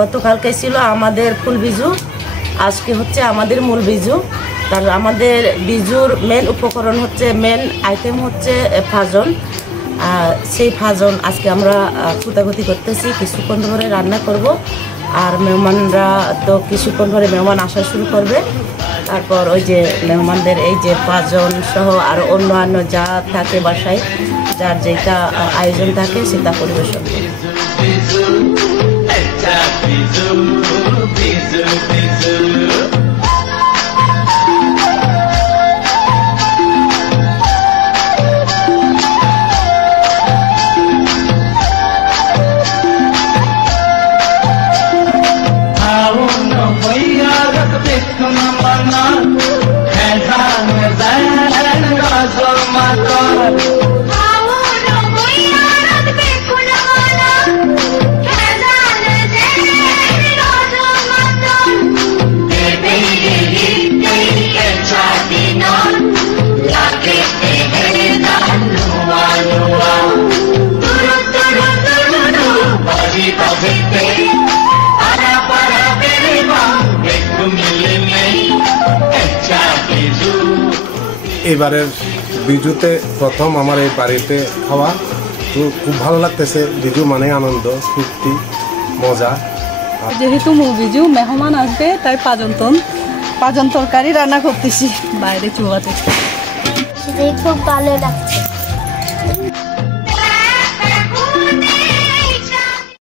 গতকালকে ছিল আমাদের ফুল বিজু, আজকে হচ্ছে আমাদের মূল বিজু। তার আমাদের বিজুর মেন উপকরণ হচ্ছে, মেন আইটেম হচ্ছে ফাজন। সেই ফাজন আজকে আমরা কুতাকুতি করতেছি, কিছুক্ষণ ধরে রান্না করব। আর মেহমানরা তো কিছুক্ষণ ধরে মেহমান আসা শুরু করবে। তারপর ওই যে মেহমানদের এই যে ফাজন সহ আর অন্যান্য যা থাকে বাসায়, যার যেটা আয়োজন থাকে সেটা পরিবেশন করবে। এবারের বিজুতে প্রথম আমার এই বাড়িতে খাওয়া, তো খুব ভালো লাগতেছে। বিজু মানে আনন্দ, ফুর্তি, মজা। যেহেতু বিজু মেহমান আসবে তাই পাজন তরকারি রান্না করতেছি বাইরে চুয়াতে। খুব ভালো লাগছে।